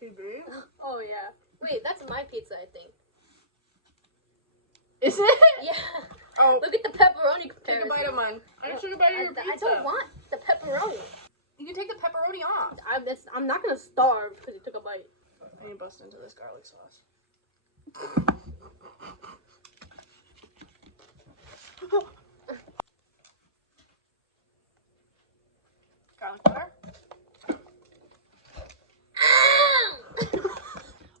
TV. Oh yeah. Wait, that's my pizza, I think. Is it? Yeah. Oh. Look at the pepperoni comparison. Take a bite of mine. I took a bite of your pizza. I don't want the pepperoni. You can take the pepperoni off. I'm not gonna starve because you took a bite. I need to bust into this garlic sauce. Garlic butter.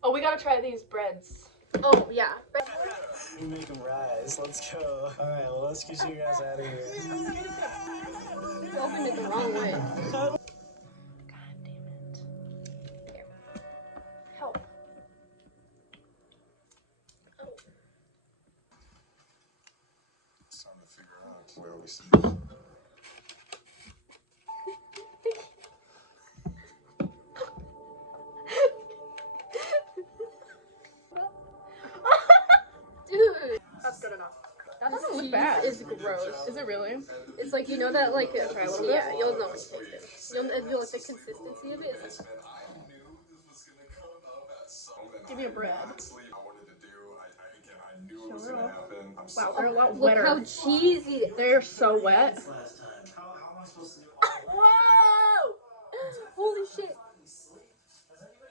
Oh, we gotta try these breads. Oh yeah. You make them rise. Let's go. All right, well, let's get you guys out of here. You opened it the wrong way. God damn it. Here. Help. It's time to figure out where we sit. Dude, That's good enough. that doesn't look cheese bad. is gross. Is it really? It's like, you know that, like, Try a little yeah, bit? you'll know when you taste it. You'll like the consistency of it. It's like, Give me a bread. I wanted to do. I knew it was gonna happen. I'm Wow, so they're a lot look wetter. how cheesy. They're so wet. Last time. How am I supposed to do Whoa! Holy shit.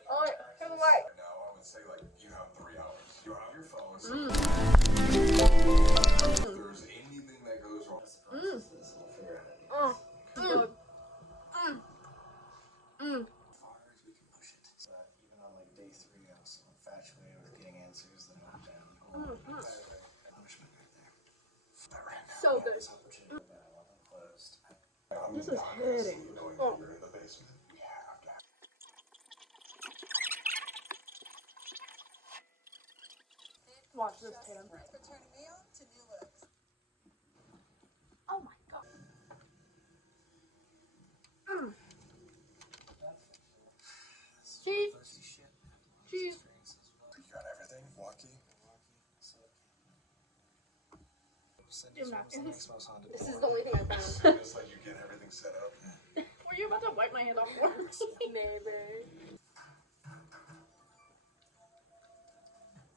Oh, here's the light. right now. I would say like you have 3 hours. You have your phones. If there's anything that goes wrong, Oh, good. we can push it. So that even on like day 3, I was so infatuated with getting answers that I'm down. Punishment right there. that right now. So good. This opportunity that I want them closed. I'm This is not hitting. knowing Oh. that you're in the basement. We have to. Watch this, Tatum. Oh my god. Cheese. Cheese. You got everything, Walkie. This is the only thing I found. It's like you get everything set up. Were you about to wipe my hand off more? Maybe.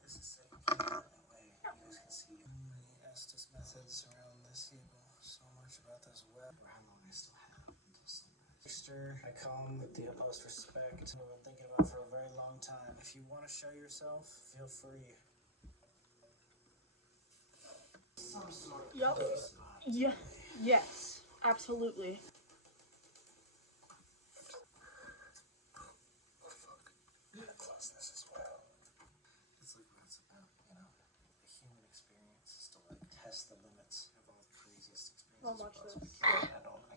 This is sick. That way you guys can see many Estes methods around this table. So much about this web. Or how long I still have until sunrise. I come with the utmost respect. I've been thinking about for a very long time. If you want to show yourself, feel free. Some sort of Yup. Yeah. Yes. Absolutely. Closeness as well. It's like what it's about, you know. The human experience is to like test the limits of all the craziest experiences. I'll watch this. I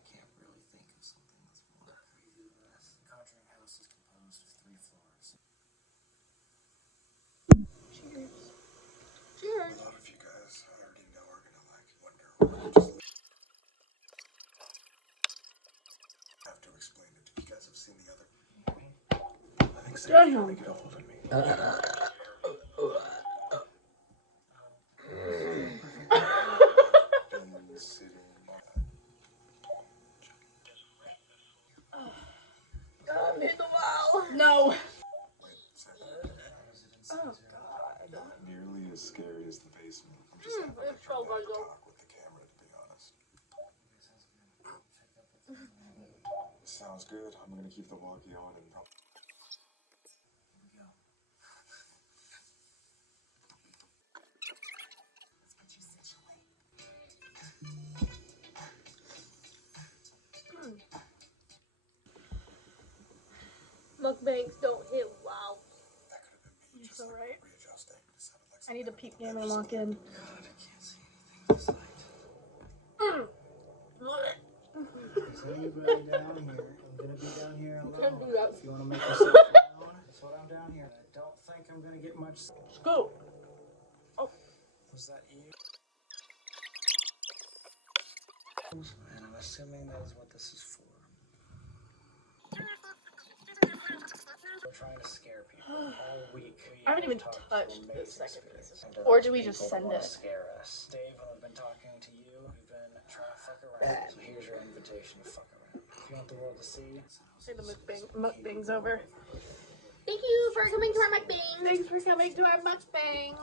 can't really think of something that's more crazy than this. The Conjuring House is composed of 3 floors. Cheers. Cheers. A lot of you guys already know are gonna like wonder why I just have to explain it. You guys have seen the other. I think Sarah's trying to get a hold of me. Been sitting. No. Wait, Sarah, Oh god. not nearly as scary as the basement. I'm just having a it's so good, though. talk with the camera, to be honest. Sounds good. I'm gonna keep the walkie on and probably. Here we go. Let's get you situated. Mukbangs don't hit wow. That could have been me You're just so like right. readjusting. It sounded like I need to something peep game and lock in. God, I can't see anything this light. There's anybody down here. I'm gonna be down here alone. Can't do that. If you want to make yourself known, that's what I'm down here. I don't think I'm gonna get much. Scoop. Was that you? And I'm assuming that is what this is for. We're trying to scare people all week. I haven't even We've talked to touched the amazing second spirits. piece. And to Or those do we just people send that wanna it? Scare us. Dave, when I've been talking to you, you've been trying to fuck around. So here's your invitation to fuck around. If you want the world to see, Say the mukbang's over. Thank you for coming to our mukbang. Thanks for coming to our mukbang.